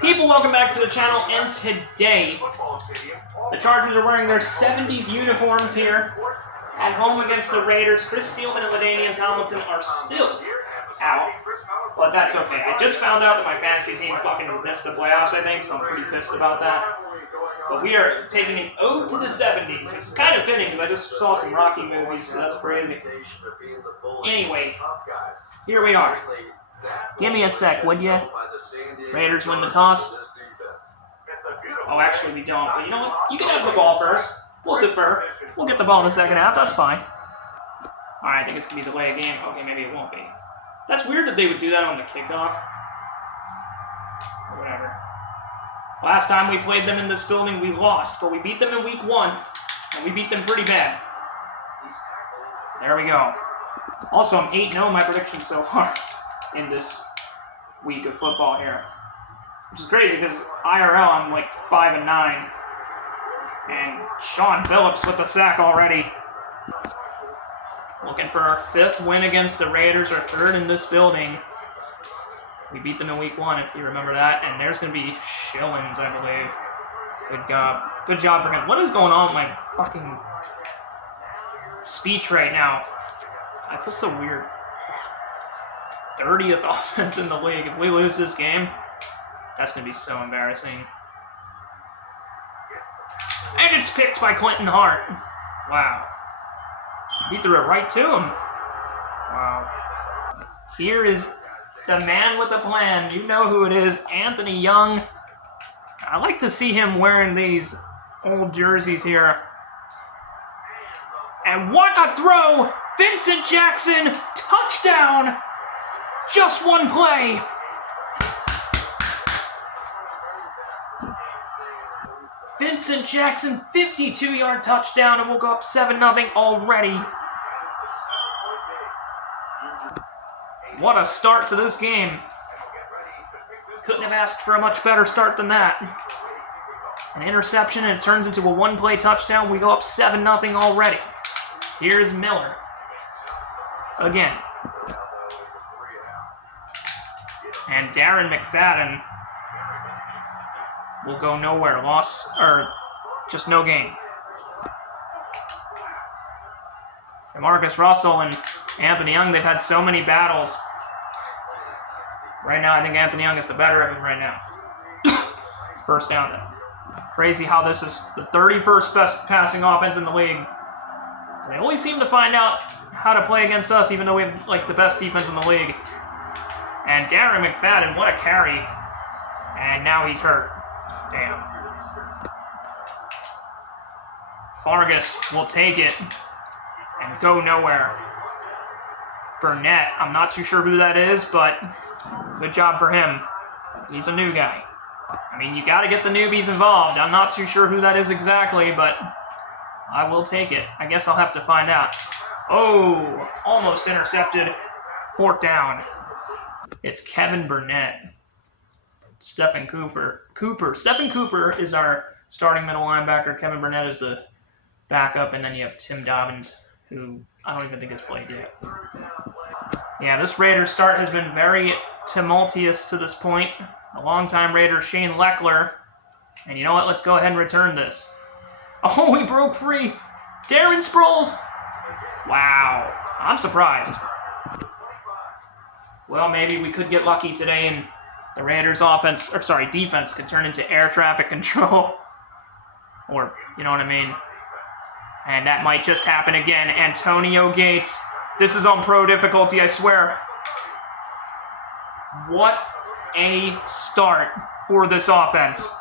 People, welcome back to the channel, and today the Chargers are wearing their 70s uniforms here at home against the Raiders. Chris Steelman and LaDainian Tomlinson are still out, but that's okay. I just found out that my fantasy team fucking missed the playoffs, I think, so I'm pretty pissed about that. But we are taking an ode to the 70s, which is kind of fitting because I just saw some Rocky movies, so that's crazy. Anyway, here we are. Give me a sec, would ya? Raiders win the toss. Oh, actually we don't. But you know what? You can have the ball first. We'll defer. We'll get the ball in the second half. That's fine. Alright, I think it's going to be delay a game. Okay, maybe it won't be. That's weird that they would do that on the kickoff. Or whatever. Last time we played them in this building, we lost. But we beat them in week 1. And we beat them pretty bad. There we go. Also, I'm 8-0 my predictions so far in this week of football here. Which is crazy because IRL I'm like 5-9. And Sean Phillips with the sack already. Looking for our 5th win against the Raiders, our 3rd in this building. We beat them in week 1 if you remember that. And there's going to be Shillings, I believe. Good job. Good job for him. What is going on with my fucking speech right now? I feel so weird. 30th offense in the league. If we lose this game, that's going to be so embarrassing. And it's picked by Clinton Hart. Wow. He threw it right to him. Wow. Here is the man with the plan. You know who it is. Anthony Young. I like to see him wearing these old jerseys here. And what a throw! Vincent Jackson, touchdown! Just one play. Vincent Jackson, 52-yard touchdown, and we'll go up 7-0 already. What a start to this game. Couldn't have asked for a much better start than that. An interception, and it turns into a one-play touchdown. We go up 7-0 already. Here's Miller. Again. And Darren McFadden will go nowhere. Loss, or just no game. And Marcus Russell and Anthony Young, they've had so many battles. Right now, I think Anthony Young is the better of him right now. First down. Crazy how this is the 31st best passing offense in the league. They always seem to find out how to play against us, even though we have like the best defense in the league. And Darren McFadden, what a carry. And now he's hurt. Damn. Fargas will take it and go nowhere. Burnett, I'm not too sure who that is, but good job for him. He's a new guy. I mean, you got to get the newbies involved. I'm not too sure who that is exactly, but I will take it. I guess I'll have to find out. Oh, almost intercepted. 4th down. It's Kevin Burnett. Stephen Cooper. Stephen Cooper is our starting middle linebacker. Kevin Burnett is the backup, and then you have Tim Dobbins, who I don't even think has played yet. Yeah, this Raiders start has been very tumultuous to this point. A longtime Raider, Shane Leckler. And you know what? Let's go ahead and return this. Oh, he broke free. Darren Sproles. Wow. I'm surprised. Well, maybe we could get lucky today and the Raiders defense could turn into air traffic control. Or, you know what I mean? And that might just happen again. Antonio Gates. This is on pro difficulty, I swear. What a start for this offense.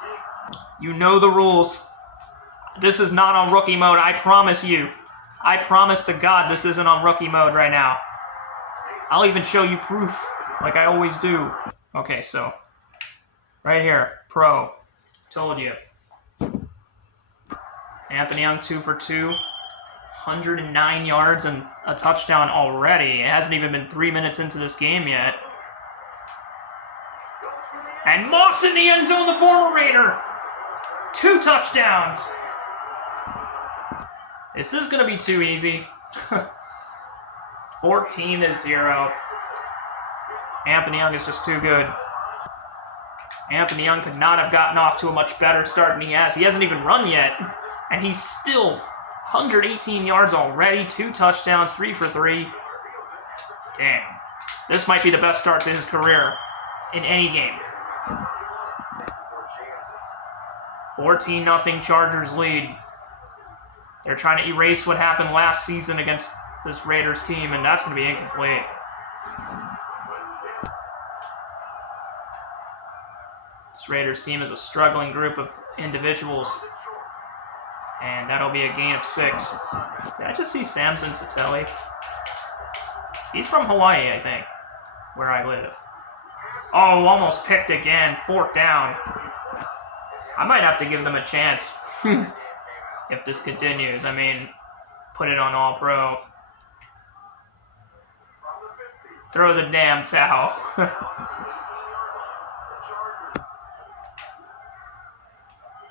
You know the rules. This is not on rookie mode, I promise you. I promise to God this isn't on rookie mode right now. I'll even show you proof, like I always do. Okay, so, right here, pro. Told you. Anthony Young, 2 for 2. 109 yards and a touchdown already. It hasn't even been 3 minutes into this game yet. And Moss in the end zone, the former Raider. 2 touchdowns. Is this going to be too easy? 14-0. Anthony Young is just too good. Anthony Young could not have gotten off to a much better start than he has. He hasn't even run yet, and he's still 118 yards already, 2 touchdowns, 3 for 3. Damn. This might be the best start to his career in any game. 14-0 Chargers lead. They're trying to erase what happened last season against this Raiders team, and that's going to be incomplete. This Raiders team is a struggling group of individuals, and that'll be a gain of 6. Did I just see Samson Sateli? He's from Hawaii, I think, where I live. Oh, almost picked again. 4th down. I might have to give them a chance if this continues. I mean, put it on All-Pro. Throw the damn towel.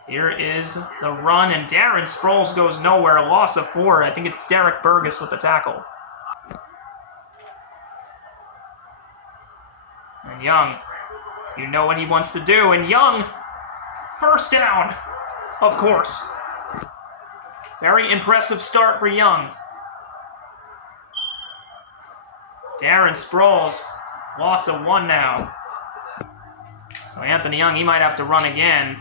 Here is the run, and Darren Sproles goes nowhere. A loss of 4. I think it's Derek Burgess with the tackle. And Young, you know what he wants to do, and Young, 1st down, of course. Very impressive start for Young. Darren Sproles, loss of 1 now. So Anthony Young, he might have to run again.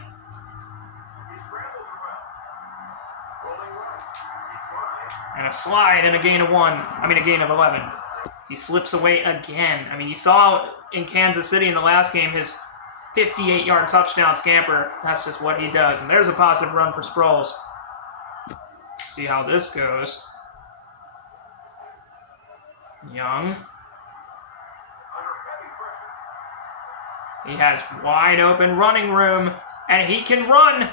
And a slide and a gain of 1. I mean, a gain of 11. He slips away again. I mean, you saw in Kansas City in the last game his 58-yard touchdown scamper. That's just what he does. And there's a positive run for Sproles. Let's see how this goes. Young. He has wide open running room, and he can run.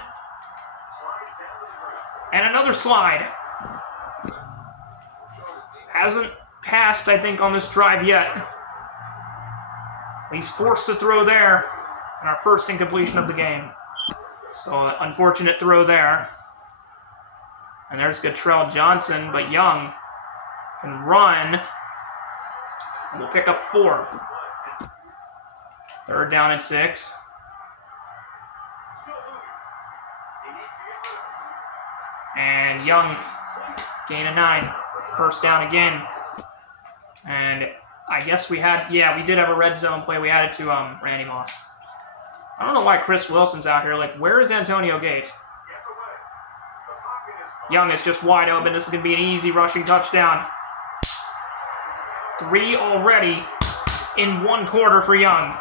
And another slide. Hasn't passed, I think, on this drive yet. He's forced to throw there, and our first incompletion of the game. So, unfortunate throw there. And there's Gatrell Johnson, but Young can run. We'll pick up 4. 3rd down and 6. And Young, gain of 9. 1st down again. And I guess we had, yeah, we did have a red zone play. We added to Randy Moss. I don't know why Chris Wilson's out here. Like, where is Antonio Gates? Young is just wide open. This is going to be an easy rushing touchdown. 3 already in 1 quarter for Young.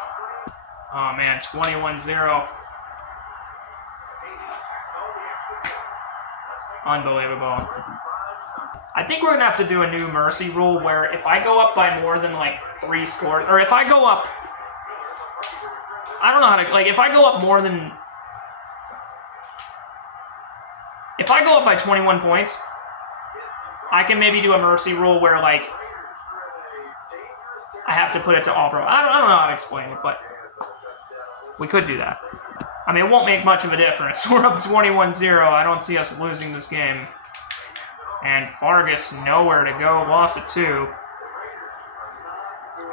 Oh, man, 21-0. Unbelievable. I think we're going to have to do a new mercy rule where if I go up by more than, like, 3 scores, or if I go up, I don't know how to, like, if I go up more than, if I go up by 21 points, I can maybe do a mercy rule where, like, I have to put it to All-Pro. I don't know how to explain it, but we could do that. I mean, it won't make much of a difference. We're up 21-0. I don't see us losing this game. And Fargus, nowhere to go. Loss of 2.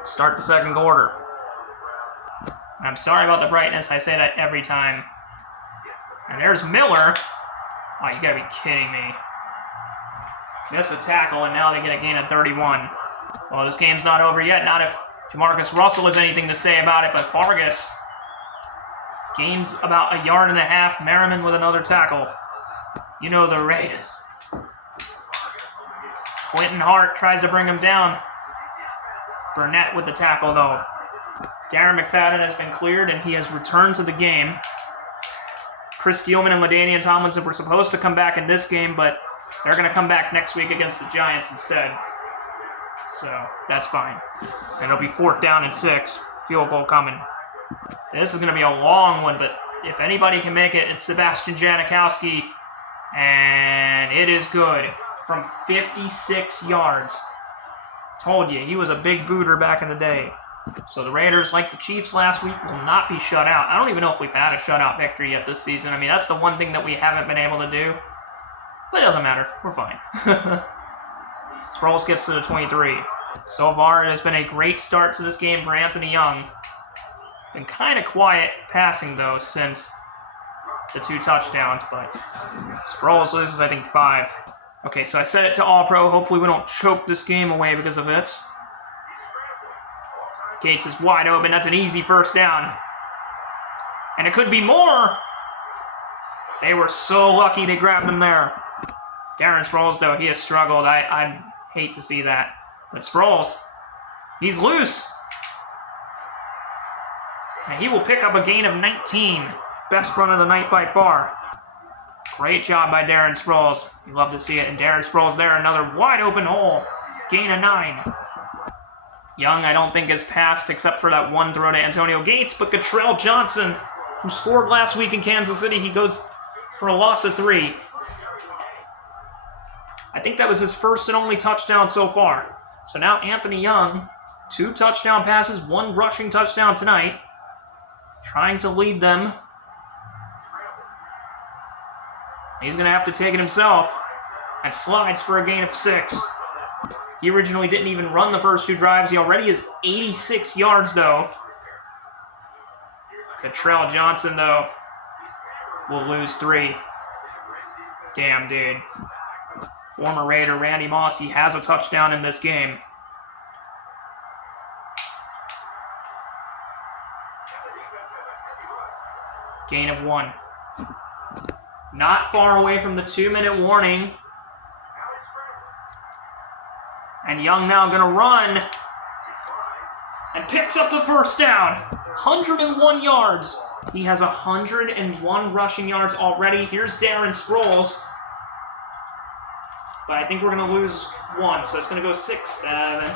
Start the 2nd quarter. I'm sorry about the brightness. I say that every time. And there's Miller. Oh, you gotta be kidding me. Miss a tackle, and now they get a gain of 31. Well, this game's not over yet. Not if Jamarcus Russell has anything to say about it, but Fargus gains about 1.5 yards. Merriman with another tackle. You know the Raiders. Quentin Hart tries to bring him down. Burnett with the tackle, though. Darren McFadden has been cleared, and he has returned to the game. Chris Gilman and LaDainian Tomlinson were supposed to come back in this game, but they're going to come back next week against the Giants instead. So, that's fine. And it'll be 4th down and 6. Field goal coming. This is going to be a long one, but if anybody can make it, it's Sebastian Janikowski. And it is good. From 56 yards. Told you, he was a big booter back in the day. So the Raiders, like the Chiefs last week, will not be shut out. I don't even know if we've had a shutout victory yet this season. I mean, that's the one thing that we haven't been able to do. But it doesn't matter. We're fine. Sproles gets to the 23. So far, it has been a great start to this game for Anthony Young. Been kind of quiet passing, though, since the 2 touchdowns, but Sproles loses, I think, 5. Okay, so I set it to All-Pro. Hopefully we don't choke this game away because of it. Gates is wide open. That's an easy first down. And it could be more. They were so lucky they grabbed him there. Darren Sproles, though, he has struggled. I hate to see that. But Sproles, he's loose. And he will pick up a gain of 19. Best run of the night by far. Great job by Darren Sproles. You love to see it. And Darren Sproles there, another wide open hole. Gain of 9. Young, I don't think, has passed except for that one throw to Antonio Gates. But Cottrell Johnson, who scored last week in Kansas City, he goes for a loss of 3. I think that was his first and only touchdown so far. So now Anthony Young, 2 touchdown passes, 1 rushing touchdown tonight. Trying to lead them. He's going to have to take it himself. And slides for a gain of 6. He originally didn't even run the first 2 drives. He already has 86 yards, though. Cottrell Johnson, though, will lose 3. Damn, dude. Former Raider Randy Moss, he has a touchdown in this game. Gain of 1. Not far away from the 2-minute warning. And Young now going to run. And picks up the first down. 101 yards. He has 101 rushing yards already. Here's Darren Sproles. But I think we're going to lose 1, so it's going to go 6-7.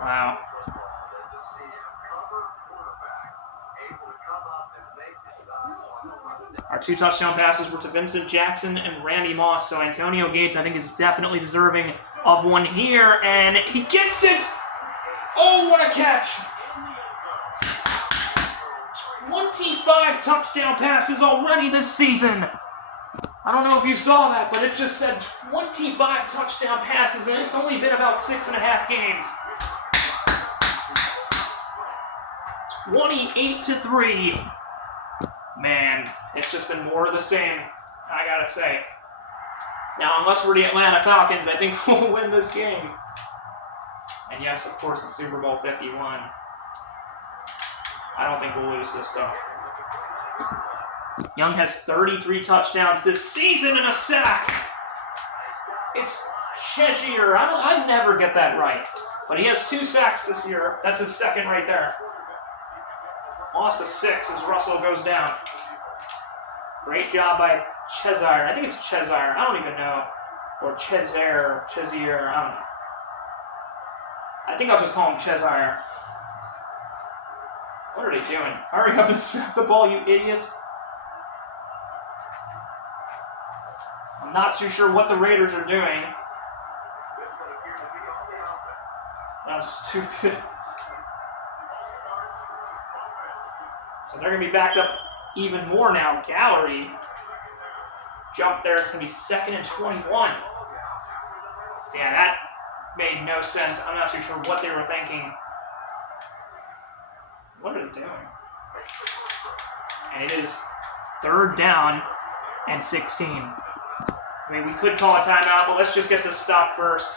Wow. Our 2 touchdown passes were to Vincent Jackson and Randy Moss, so Antonio Gates, I think, is definitely deserving of one here, and he gets it! Oh, what a catch! 25 touchdown passes already this season! I don't know if you saw that, but it just said 25 touchdown passes, and it's only been about 6.5 games. 28-3. Man, it's just been more of the same, I gotta say. Now, unless we're the Atlanta Falcons, I think we'll win this game. And yes, of course, it's Super Bowl 51. I don't think we'll lose this, though. Young has 33 touchdowns this season and a sack. It's Shazier. I never get that right. But he has 2 sacks this year. That's his second right there. Loss of 6 as Russell goes down. Great job by Chezire. I think it's Chezire. I don't even know. Or Chezier. I don't know. I think I'll just call him Chezire. What are they doing? Hurry up and snap the ball, you idiot. I'm not too sure what the Raiders are doing. That was stupid. So they're going to be backed up even more now. Gallery jump there. It's going to be 2nd and 21. Yeah, that made no sense. I'm not too sure what they were thinking. What are they doing? And it is 3rd down and 16. I mean, we could call a timeout, but let's just get this stopped first.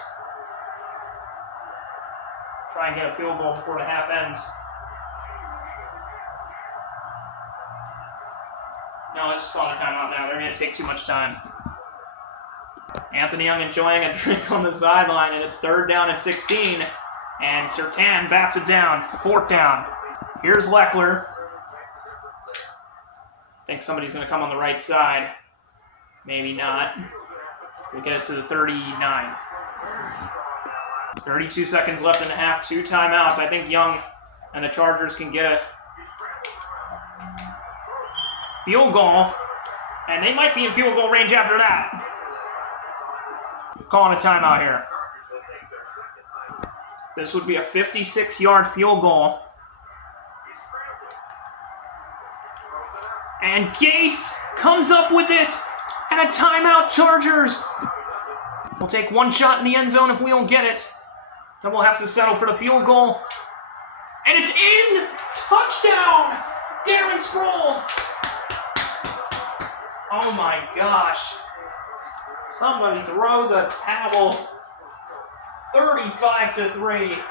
Try and get a field goal before the half ends. No, let's just call a timeout now. They're going to take too much time. Anthony Young enjoying a drink on the sideline, and it's 3rd down and 16. And Surtain bats it down. 4th down. Here's Leckler. I think somebody's going to come on the right side. Maybe not. We'll get it to the 39. 32 seconds left in the half. 2 timeouts. I think Young and the Chargers can get a field goal. And they might be in field goal range after that. Calling a timeout here. This would be a 56-yard field goal. And Gates comes up with it. And a timeout, Chargers. We'll take 1 shot in the end zone if we don't get it. Then we'll have to settle for the field goal. And it's in! Touchdown! Darren Sproles! Oh my gosh. Somebody throw the towel. 35-3.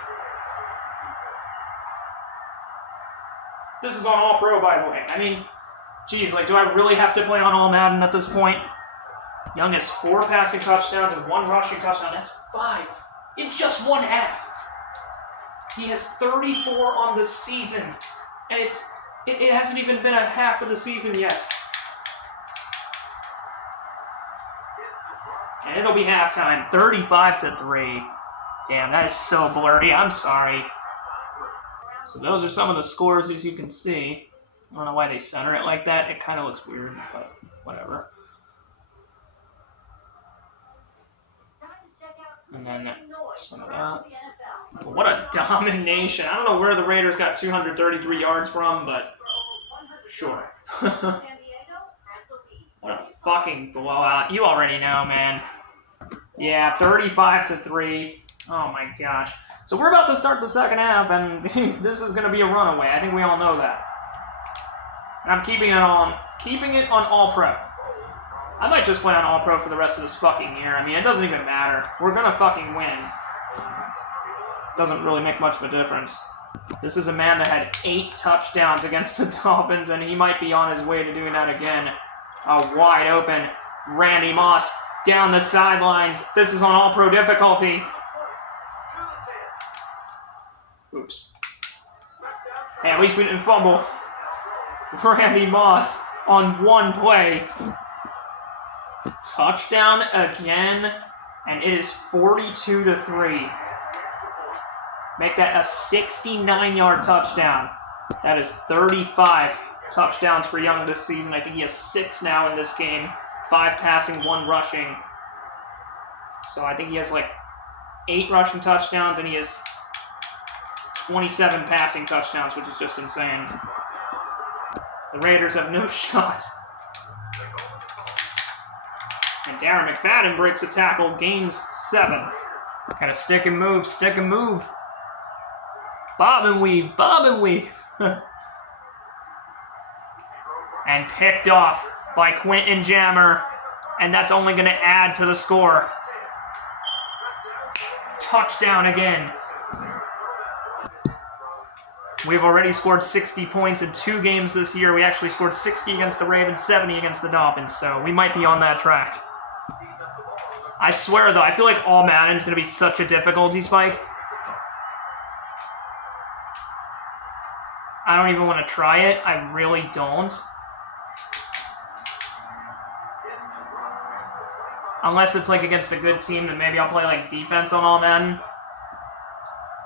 This is on All Pro, by the way. I mean, geez, like, do I really have to play on All Madden at this point? Young has 4 passing touchdowns and 1 rushing touchdown. That's 5 in just 1 half. He has 34 on the season, and it hasn't even been a half of the season yet. And it'll be halftime, 35-3. Damn, that is so blurry. I'm sorry. So those are some of the scores, as you can see. I don't know why they center it like that. It kind of looks weird, but whatever. And then some of that. But what a domination. I don't know where the Raiders got 233 yards from, but sure. What a fucking blowout. You already know, man. Yeah, 35-3. Oh my gosh. So we're about to start the second half, and this is going to be a runaway. I think we all know that. And I'm keeping it on All Pro. I might just play on All Pro for the rest of this fucking year. I mean, it doesn't even matter. We're going to fucking win. Doesn't really make much of a difference. This is a man that had 8 touchdowns against the Dolphins, and he might be on his way to doing that again. A wide open Randy Moss down the sidelines. This is on All Pro difficulty. Oops. Hey, at least we didn't fumble. Randy Moss on 1 play. Touchdown again, and it is 42-3. Make that a 69-yard touchdown. That is 35 touchdowns for Young this season. I think he has 6 now in this game. 5 passing, 1 rushing. So I think he has like 8 rushing touchdowns, and he has 27 passing touchdowns, which is just insane. The Raiders have no shot. And Darren McFadden breaks a tackle, gains 7. Kind of stick and move, stick and move. Bob and weave, bob and weave. And picked off by Quentin Jammer. And that's only going to add to the score. Touchdown again. We've already scored 60 points in 2 games this year. We actually scored 60 against the Ravens, 70 against the Dolphins. So we might be on that track. I swear, though, I feel like All Madden's going to be such a difficulty spike. I don't even want to try it. I really don't. Unless it's like against a good team, then maybe I'll play like defense on All Madden.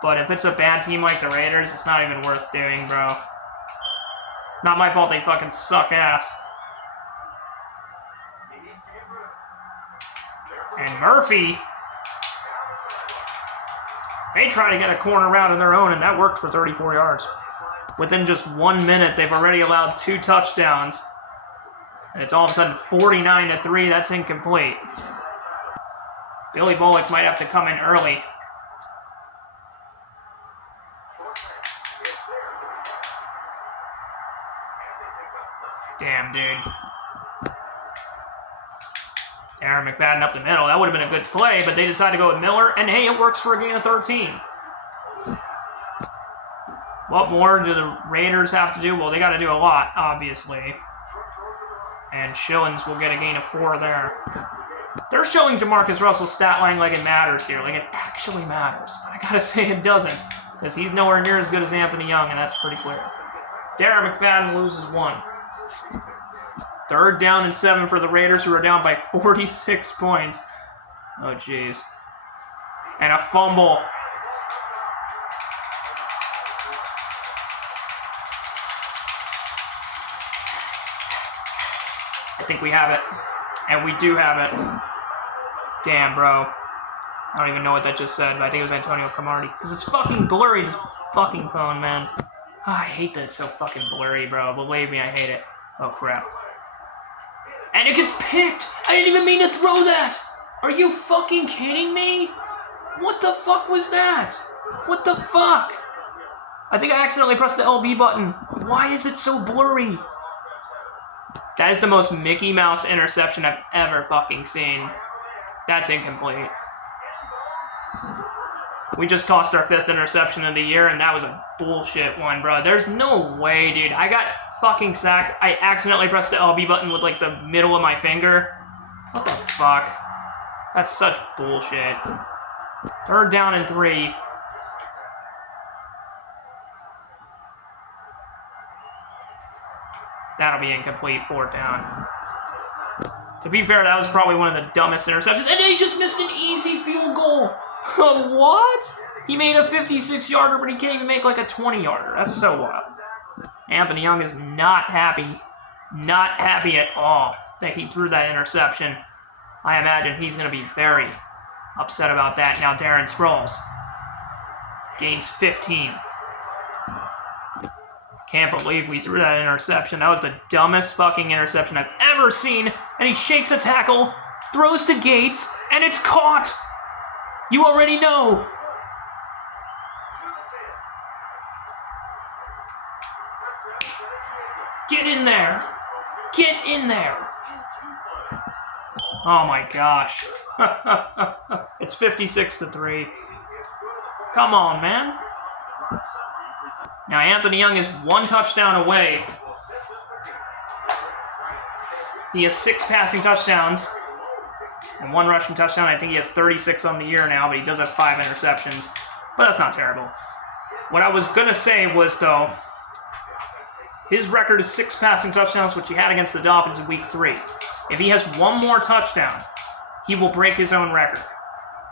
But if it's a bad team like the Raiders, it's not even worth doing, bro. Not my fault they fucking suck ass. And Murphy, they try to get a corner route of their own, and that worked for 34 yards. Within just 1 minute, they've already allowed 2 touchdowns. And it's all of a sudden 49-3. That's incomplete. Billy Volek might have to come in early. Damn, dude. Darren McFadden up the middle. That would have been a good play, but they decided to go with Miller. And hey, it works for a gain of 13. What more do the Raiders have to do? Well, they got to do a lot, obviously. And Schillings will get a gain of 4 there. They're showing Jamarcus Russell's stat line like it matters here. Like it actually matters. I gotta say it doesn't. Because he's nowhere near as good as Anthony Young, and that's pretty clear. Darren McFadden loses 1. 3rd down and 7 for the Raiders, who are down by 46 points. Oh, jeez. And a fumble. I think we have it. And we do have it. Damn, bro. I don't even know what that just said, but I think it was Antonio Cromartie. Because it's fucking blurry, this fucking phone, man. Oh, I hate that it's so fucking blurry, bro. Believe me, I hate it. Oh, crap. And it gets picked! I didn't even mean to throw that! Are you fucking kidding me? What the fuck was that? What the fuck? I think I accidentally pressed the LB button. Why is it so blurry? That is the most Mickey Mouse interception I've ever fucking seen. That's incomplete. We just tossed our 5th interception of the year, and that was a bullshit one, bro. There's no way, dude. I got fucking sacked. I accidentally pressed the LB button with, like, the middle of my finger. What the fuck? That's such bullshit. 3rd down and 3. That'll be incomplete. 4th down. To be fair, that was probably one of the dumbest interceptions. And he just missed an easy field goal. What? He made a 56-yarder, but he can't even make like a 20-yarder. That's so wild. Anthony Young is not happy. Not happy at all that he threw that interception. I imagine he's going to be very upset about that. Now Darren Sproles gains 15. Can't believe we threw that interception. That was the dumbest fucking interception I've ever seen. And he shakes a tackle, throws to Gates, and it's caught. You already know. Get in there. Get in there. Oh my gosh. It's 56-3. Come on, man. Now Anthony Young is 1 touchdown away. He has 6 passing touchdowns and 1 rushing touchdown. I think he has 36 on the year now, but he does have 5 interceptions. But that's not terrible. What I was going to say was, though, his record is 6 passing touchdowns, which he had against the Dolphins in Week 3. If he has 1 more touchdown, he will break his own record.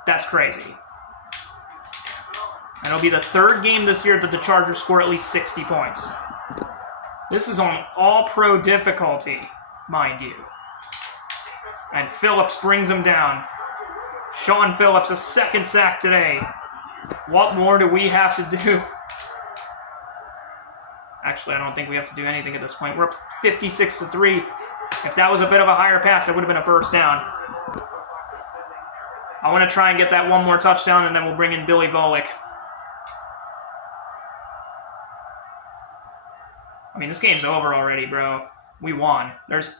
That's crazy. And it'll be the 3rd game this year that the Chargers score at least 60 points. This is on all-pro difficulty, mind you. And Phillips brings him down. Sean Phillips, a 2nd sack today. What more do we have to do? Actually, I don't think we have to do anything at this point. We're up 56-3. If that was a bit of a higher pass, it would have been a 1st down. I want to try and get that 1 more touchdown, and then we'll bring in Billy Volek. I mean, this game's over already, bro. We won. There's...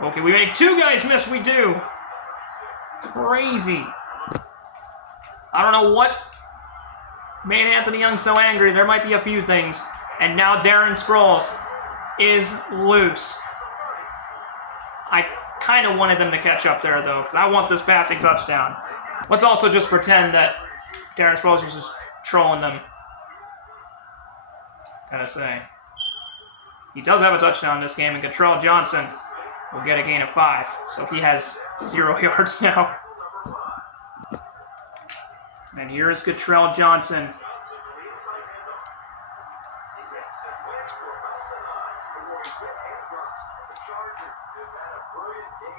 Okay, we made 2 guys miss. We do. Crazy. I don't know what made Anthony Young so angry. There might be a few things. And now Darren Sproles is loose. I kind of wanted them to catch up there, though, because I want this passing touchdown. Let's also just pretend that Darren Sproles was just trolling them. Gotta say. He does have a touchdown in this game, and Cottrell Johnson will get a gain of 5. So he has 0 yards now. And here is Cottrell Johnson.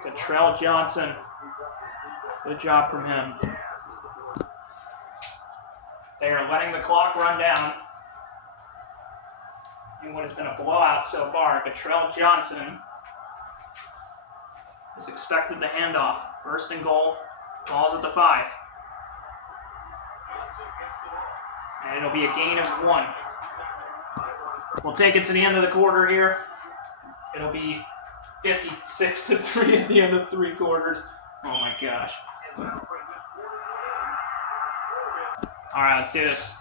Cottrell Johnson. Good job from him. They are letting the clock run down in what has been a blowout so far. Cottrell Johnson is expected to hand off. 1st and goal. Ball's at the 5. And it'll be a gain of 1. We'll take it to the end of the quarter here. It'll be 56-3 at the end of 3 quarters. Oh my gosh. Alright, let's do this.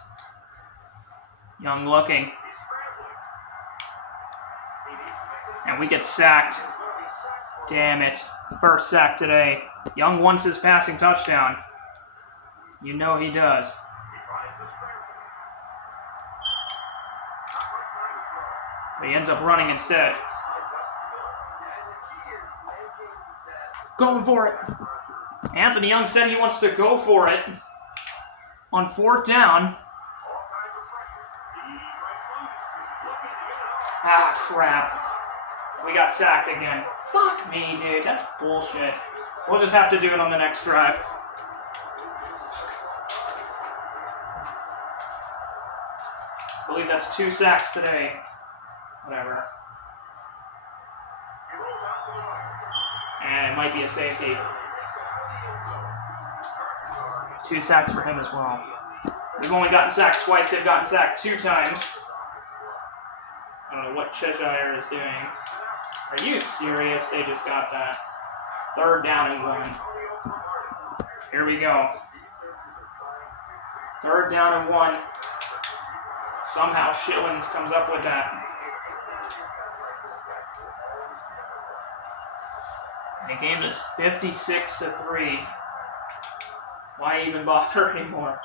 Young looking. And we get sacked. Damn it. 1st sack today. Young wants his passing touchdown. You know he does. But he ends up running instead. Going for it. Anthony Young said he wants to go for it on 4th down. Ah, crap. We got sacked again. Fuck me, dude. That's bullshit. We'll just have to do it on the next drive. I believe that's 2 sacks today. Whatever. And it might be a safety. 2 sacks for him as well. They've only gotten sacked twice. They've gotten sacked 2 times. I don't know what Cheshire is doing. Are you serious? They just got that. 3rd down and 1. Here we go. 3rd down and 1. Somehow Schillings comes up with that. The game is 56-3. Why even bother anymore?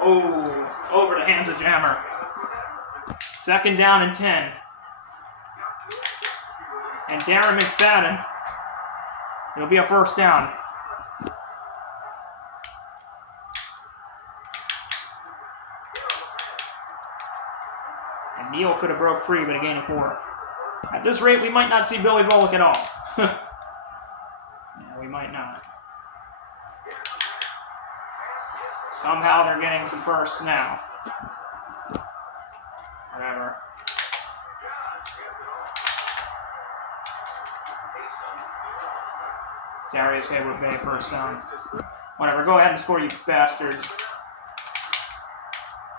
Oh, over the hands of Jammer. 2nd down and 10. And Darren McFadden. It'll be a 1st down. And Neal could have broke free, but a gain of 4. At this rate, we might not see Billy Volek at all. Yeah, we might not. Somehow they're getting some firsts now. Whatever. Darius Hayward Bay 1st down. Whatever, go ahead and score, you bastards.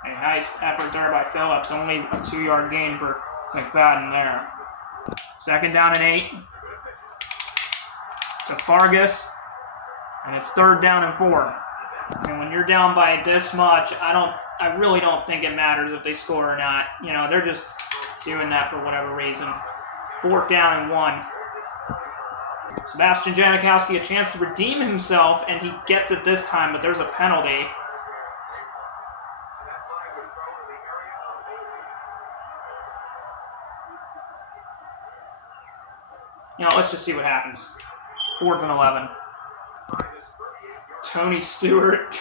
A nice effort there by Phillips. Only a 2-yard gain for McFadden there. 2nd down and 8. To Fargus. And it's 3rd down and 4. And when you're down by this much, I really don't think it matters if they score or not. You know, they're just doing that for whatever reason. 4th down and 1. Sebastian Janikowski a chance to redeem himself, and he gets it this time, but there's a penalty. You know, let's just see what happens. 4th and 11. Tony Stewart.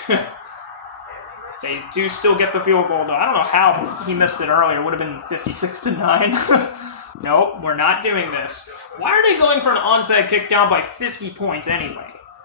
They do still get the field goal, though. I don't know how he missed it earlier. It would have been 56-9. Nope, we're not doing this. Why are they going for an onside kick down by 50 points anyway?